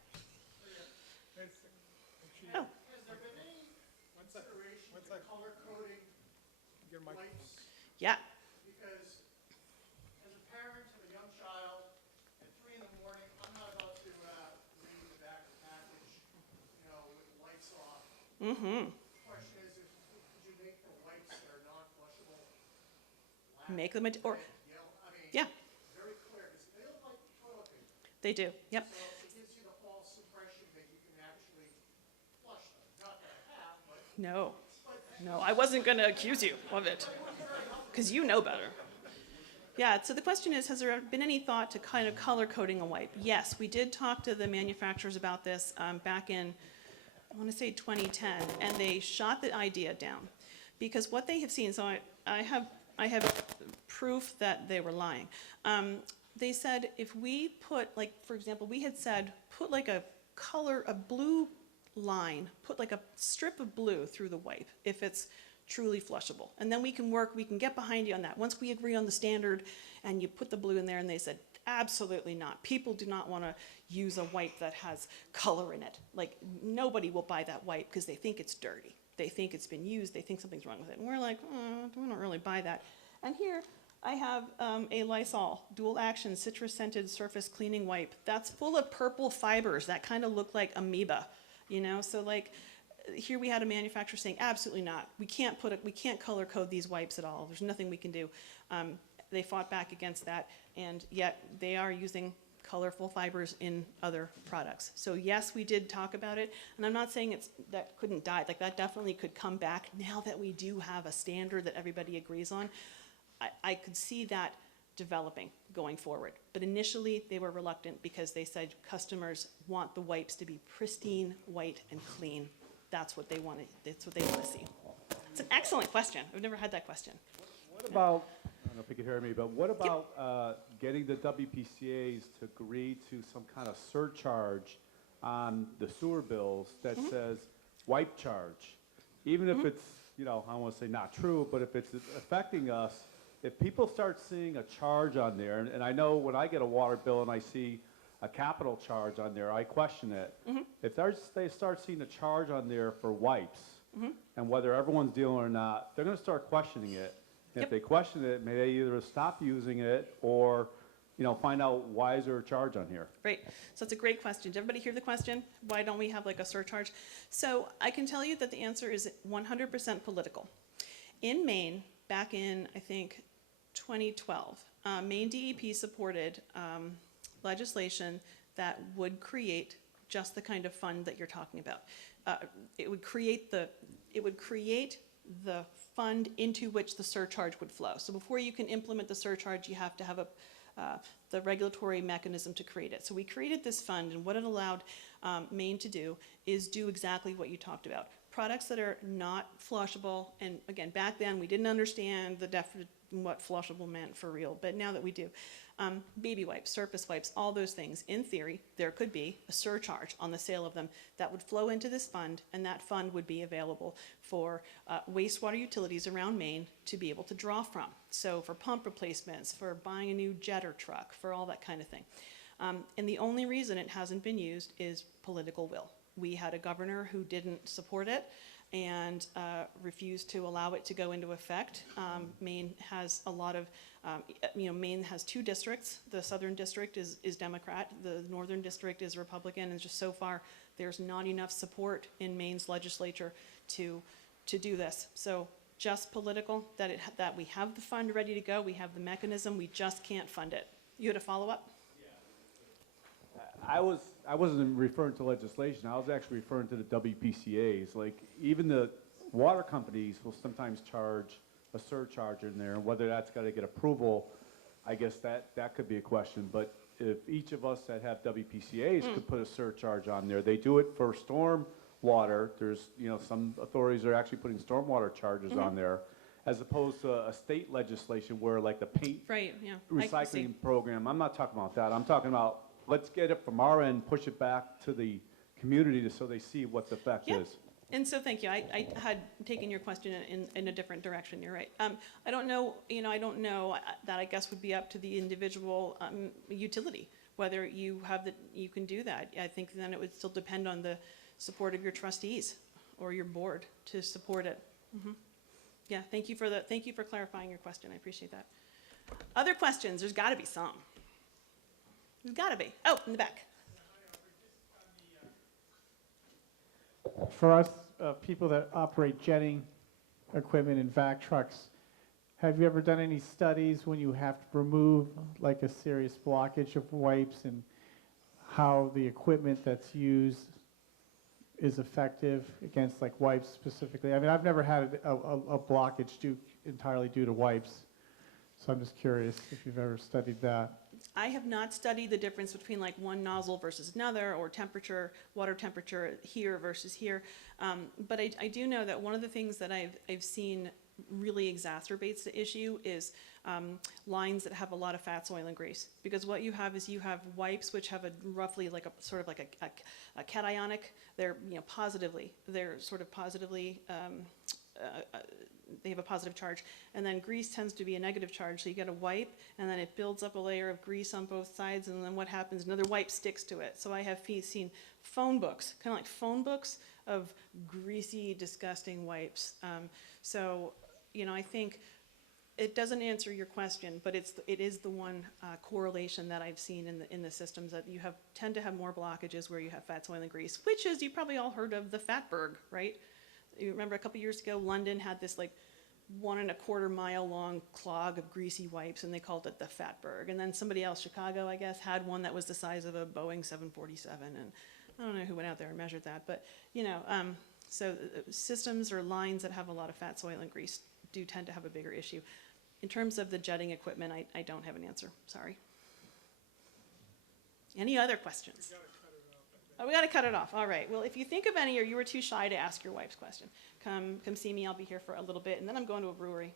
Oh. Has there been any consideration to color coding wipes? Yeah. Because as a parent of a young child, at 3 in the morning, I'm not about to read the back of the package, with the lights off. Mm-hmm. The question is, could you make the wipes that are non-flushable black, Make them, or, red, yellow? I mean, yeah, very clear, because they look like toilet paper. they do, yep. So it gives you the false impression that you can actually flush them. Not that I have, but No, I wasn't going to accuse you of it, because you know better. Yeah, so the question is, has there been any thought to kind of color coding a wipe? Yes, we did talk to the manufacturers about this back in, I want to say 2010, and they shot the idea down. Because what they have seen, so I have proof that they were lying. They said if we put, like, for example, we had said, put like a blue line, put like a strip of blue through the wipe if it's truly flushable. And then we can get behind you on that. Once we agree on the standard and you put the blue in there, and they said, absolutely not. People do not want to use a wipe that has color in it. Like, nobody will buy that wipe because they think it's dirty. They think it's been used. They think something's wrong with it. And we're like, we don't really buy that. And here I have a Lysol dual action citrus scented surface cleaning wipe. That's full of purple fibers that kind of look like amoeba. So like here we had a manufacturer saying, absolutely not. We can't color code these wipes at all. There's nothing we can do. They fought back against that, and yet they are using colorful fibers in other products. So yes, we did talk about it, and I'm not saying that couldn't die. Like, that definitely could come back now that we do have a standard that everybody agrees on. I could see that developing going forward. But initially, they were reluctant because they said customers want the wipes to be pristine, white, and clean. That's what they want to see. It's an excellent question. I've never had that question. What about, I don't know if you can hear me, but what about getting the WPCAs to agree to some kind of surcharge on the sewer bills that says wipe charge? Even if it's, I don't want to say not true, but if it's affecting us, if people start seeing a charge on there, and I know when I get a water bill and I see a capital charge on there, I question it. If they start seeing a charge on there for wipes, and whether everyone's dealing or not, they're going to start questioning it. And if they question it, may they either stop using it or, find out why is there a charge on here? Great. So it's a great question. Did everybody hear the question? Why don't we have like a surcharge? So I can tell you that the answer is 100% political. In Maine, back in, I think, 2012, Maine DEP supported legislation that would create just the kind of fund that you're talking about. It would create the fund into which the surcharge would flow. So before you can implement the surcharge, you have to have the regulatory mechanism to create it. So we created this fund, and what it allowed Maine to do is do exactly what you talked about. Products that are not flushable, and again, back then we didn't understand what flushable meant for real, but now that we do. Baby wipes, surface wipes, all those things. In theory, there could be a surcharge on the sale of them that would flow into this fund, and that fund would be available for wastewater utilities around Maine to be able to draw from. So for pump replacements, for buying a new jetter truck, for all that kind of thing. And the only reason it hasn't been used is political will. We had a governor who didn't support it and refused to allow it to go into effect. Maine has a lot of, Maine has 2 districts. The southern district is Democrat, the northern district is Republican, and just so far there's not enough support in Maine's legislature to do this. So just political, that we have the fund ready to go, we have the mechanism, we just can't fund it. You had a follow-up? I wasn't referring to legislation, I was actually referring to the WPCA's. Like, even the water companies will sometimes charge a surcharge in there, and whether that's gotta get approval, I guess that could be a question. But if each of us that have WPCA's could put a surcharge on there, they do it for storm water, there's, some authorities are actually putting stormwater charges on there, as opposed to a state legislation where like the paint Right, yeah. I see. recycling program, I'm not talking about that, I'm talking about, let's get it from our end, push it back to the community so they see what the effect Yeah. is. And so, thank you. I had taken your question in a different direction. You're right. I don't know, that I guess would be up to the individual utility, whether you can do that. I think then it would still depend on the support of your trustees or your board to support it. Yeah, thank you for clarifying your question. I appreciate that. Other questions? There's gotta be some. There's gotta be. Oh, in the back. For us, people that operate jetting equipment and vac trucks, have you ever done any studies when you have to remove like a serious blockage of wipes and how the equipment that's used is effective against like wipes specifically? I mean, I've never had a blockage entirely due to wipes, so I'm just curious if you've ever studied that. I have not studied the difference between like one nozzle versus another, or temperature, water temperature here versus here. But I do know that one of the things that I've seen really exacerbates the issue is lines that have a lot of fats, oil, and grease. Because what you have is you have wipes which have a roughly like a sort of like a cationic. They're they're sort of positively. They have a positive charge, and then grease tends to be a negative charge, so you get a wipe and then it builds up a layer of grease on both sides, and then what happens, another wipe sticks to it. So I have seen phone books, kind of like phone books of greasy, disgusting wipes. So I think it doesn't answer your question, but it is the one correlation that I've seen in the systems, that you tend to have more blockages where you have fats, oil, and grease, which is, you probably all heard of the fatberg, right? You remember a couple years ago, London had this like 1.25 mile long clog of greasy wipes, and they called it the fatberg. And then somebody else, Chicago, I guess, had one that was the size of a Boeing 747. And I don't know who went out there and measured that, but so systems or lines that have a lot of fat, oil, and grease do tend to have a bigger issue. In terms of the jetting equipment, I don't have an answer. Sorry. Any other questions? Oh, we got to cut it off. All right. Well, if you think of any, or you were too shy to ask your wife's question, come see me. I'll be here for a little bit, and then I'm going to a brewery.